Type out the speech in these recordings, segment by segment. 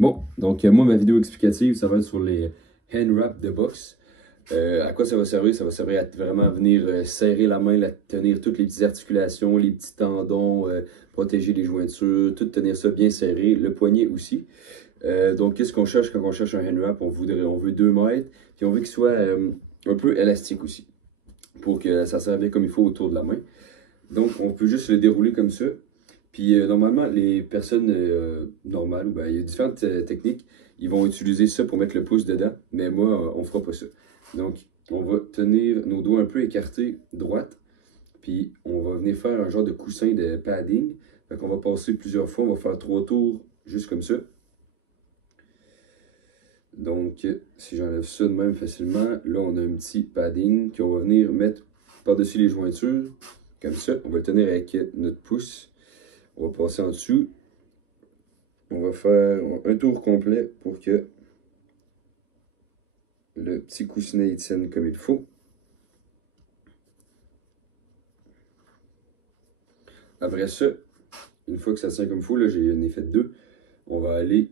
Bon, donc moi, ma vidéo explicative, ça va être sur les hand wraps de boxe. À quoi ça va servir? Ça va servir à vraiment venir serrer la main, tenir toutes les petites articulations, les petits tendons, protéger les jointures, tout tenir ça bien serré, le poignet aussi. Donc, qu'est-ce qu'on cherche quand on cherche un hand wrap? On veut 2 mètres, puis on veut qu'il soit un peu élastique aussi, pour que ça serve bien comme il faut autour de la main. Donc, on peut juste le dérouler comme ça. Puis normalement, les personnes normales, ben, il y a différentes techniques, ils vont utiliser ça pour mettre le pouce dedans, mais moi, on fera pas ça. Donc, on va tenir nos doigts un peu écartés droite, puis on va venir faire un genre de coussin de padding. Fait qu'on va passer plusieurs fois, on va faire 3 tours, juste comme ça. Donc, si j'enlève ça de même facilement, là, on a un petit padding qu'on va venir mettre par-dessus les jointures, comme ça. On va le tenir avec notre pouce. On va passer en dessous. On va faire un tour complet pour que le petit coussinet tienne comme il faut. Après ça, une fois que ça tient comme il faut, là j'en ai fait 2, on va aller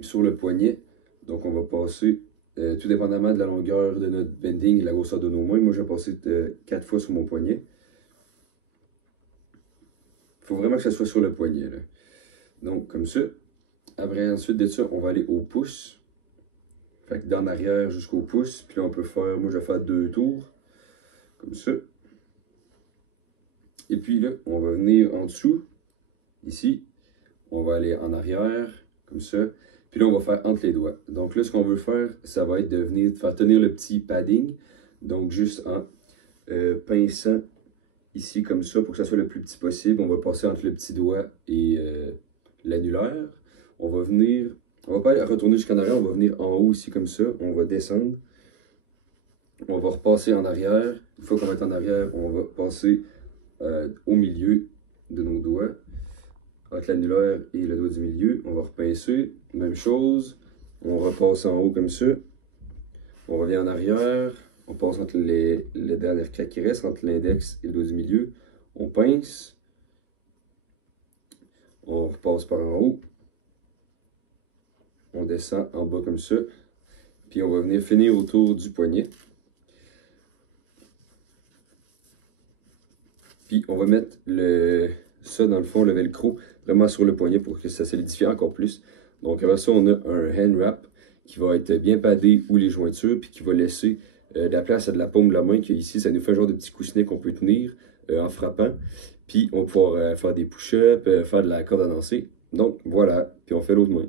sur le poignet. Donc on va passer, tout dépendamment de la longueur de notre bending et de la grosseur de nos mains. Moi, je vais passer 4 fois sur mon poignet. Il faut vraiment que ça soit sur le poignet, là. Donc, comme ça. Après, ensuite de ça, on va aller au pouce. Fait que d'en arrière jusqu'au pouce. Puis là, on peut faire, moi je vais faire 2 tours. Comme ça. Et puis là, on va venir en dessous. Ici. On va aller en arrière. Comme ça. Puis là, on va faire entre les doigts. Donc là, ce qu'on veut faire, ça va être de venir faire tenir le petit padding. Donc juste en pinçant ici comme ça pour que ça soit le plus petit possible. On va passer entre le petit doigt et l'annulaire. On va venir, on va pas retourner jusqu'en arrière, on va venir en haut ici comme ça. On va descendre. On va repasser en arrière. Une fois qu'on va être en arrière, on va passer au milieu de nos doigts. Entre l'annulaire et le doigt du milieu. On va repincer. Même chose. On repasse en haut comme ça. On revient en arrière. On passe entre les dernières craques qui restent, entre l'index et le doigt du milieu. On pince. On repasse par en haut. On descend en bas comme ça. Puis on va venir finir autour du poignet. Puis on va mettre ça dans le fond, le velcro, vraiment sur le poignet pour que ça solidifie encore plus. Donc après ça, on a un hand wrap qui va être bien paddé ou les jointures, puis qui va laisser de la place à de la paume de la main, qui ici, ça nous fait un genre de petit coussinet qu'on peut tenir en frappant. Puis on va pouvoir faire des push-ups, faire de la corde à danser. Donc voilà, puis on fait l'autre main.